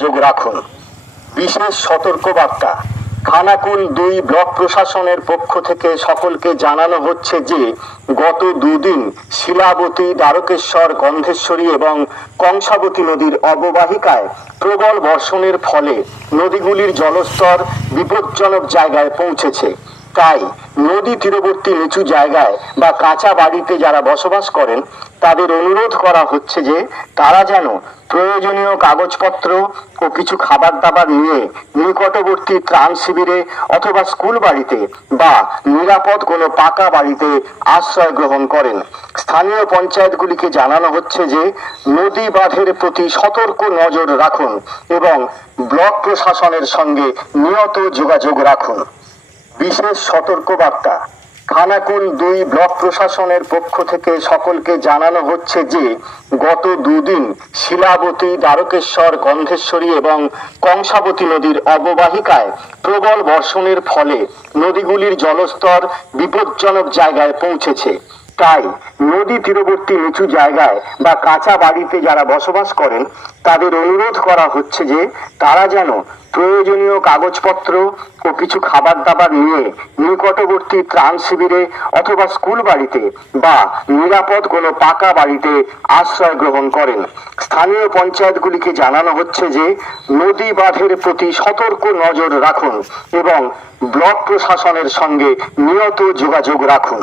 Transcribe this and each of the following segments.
যোগাযোগ রাখুন। বিশেষ সতর্কবার্তা। খানাকুল দুই ব্লক প্রশাসনের পক্ষ থেকে সকলকে জানানো হচ্ছে যে, গত দুদিন শিলাবতী, দ্বারকেশ্বর, গন্ধেশ্বরী এবং কংসাবতী নদীর অববাহিকায় প্রবল বর্ষণের ফলে নদীগুলির জলস্তর বিপজ্জনক জায়গায় পৌঁছেছে। তাই নদী তীরবর্তী নিচু জায়গায় বা কাঁচা বাড়িতে যারা বসবাস করেন, তাদের অনুরোধ করা হচ্ছে যে তারা যেন প্রয়োজনীয় কাগজপত্র ও কিছু খাবার দাবার নিয়ে নিকটবর্তী ত্রাণ শিবিরে অথবা স্কুল বাড়িতে বা নিরাপদ কোনো পাকা বাড়িতে আশ্রয় গ্রহণ করেন। স্থানীয় পঞ্চায়েতগুলিকে জানানো হচ্ছে যে নদী বাঁধের প্রতি সতর্ক নজর রাখুন এবং ব্লক প্রশাসনের সঙ্গে নিয়ত যোগাযোগ রাখুন। বিশেষ সতর্কবার্তা। খানাকুল দুই ব্লক প্রশাসনের পক্ষ থেকে সকলকে জানানো হচ্ছে যে, গত দুদিন শিলাবতী, দ্বারকেশ্বর, গন্ধেশ্বরী এবং কংসাবতী নদীর অববাহিকায় প্রবল বর্ষণের ফলে নদীগুলির জলস্তর বিপজ্জনক জায়গায় পৌঁছেছে। তাই নদী তীরবর্তী নিচু জায়গায় বা কাঁচা বাড়িতে যারা বসবাস করেন, তাদের অনুরোধ করা হচ্ছে যে তারা যেন প্রয়োজনীয় কাগজপত্র ও কিছু খাবার দাবার নিয়ে নিকটবর্তী ত্রাণ শিবিরে অথবা স্কুল বাড়িতে বা নিরাপদ কোনো পাকা বাড়িতে আশ্রয় গ্রহণ করেন। স্থানীয় পঞ্চায়েতগুলিকে জানানো হচ্ছে যে নদী বাঁধের প্রতি সতর্ক নজর রাখুন এবং ব্লক প্রশাসনের সঙ্গে নিয়ত যোগাযোগ রাখুন।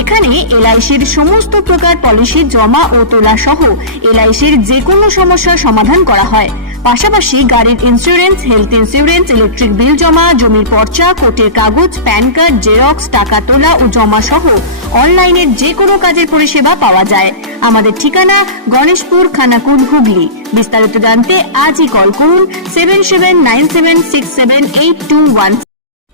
এখানে এলআইসির সমস্ত প্রকার পলিসি জমা ও তোলা সহ এলআইসির যে কোনো সমস্যার সমাধান করা হয়। পাশাপাশি গাড়ির insurance health insurance electric bill জমা, জমির পর্চা কোর্টের কাগজ প্যান কার্ড জেরক্স টাকা তোলা ও জমা সহ অনলাইনের যে কোনো কাজের পরিষেবা পাওয়া যায়। আমাদের ঠিকানা গণেশপুর, খানাকুল, হুগলি। বিস্তারিত জানতে আজই কল করুন seven seven nine seven six seven eight two one